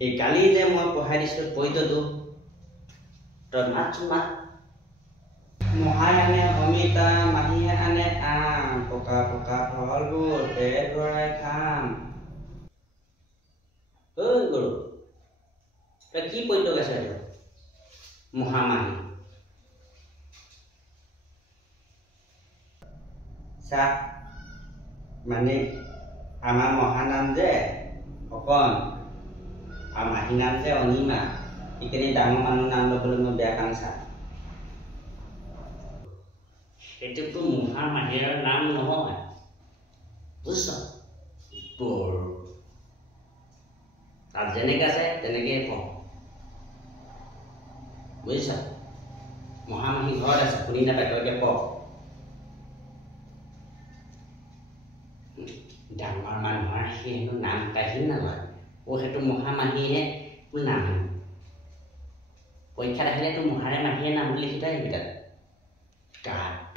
এই কালি যে মই পঢ়াই দিছিলোঁ পদ্যটো তই মাত মহাই আনে অমিতা মাহীয়ে আনে আম পকা পকা ফলবোৰ পেট ভৰাই খাম ঐ গৰু তই কি পদ্য গাইছ মহামাহী চাহ মানে আমাৰ মহানাম যে অকণ আৰু মাহী নাম যে অনিমা এইখিনি ডাঙৰ মানুহ নাম ল'বলৈ মই বেয়া কাম চা সেইটোতো মহামাহীৰ নাম নহয় বুজিছ বৰ তাত যেনেকৈ আছে তেনেকৈ কওঁ বুজিছ মহামাহী ঘৰত আছে শুনি নাপায় তই এতিয়া ক ডাঙৰ মানুহৰ সেইটো নাম কাঢ়ি নলয় সেইটো মহামাহীহে তোৰ নাম পৰীক্ষাত আহিলে তোৰ মহাৰে মাহীয়ে নাম লিখি থৈ আহিবি তাত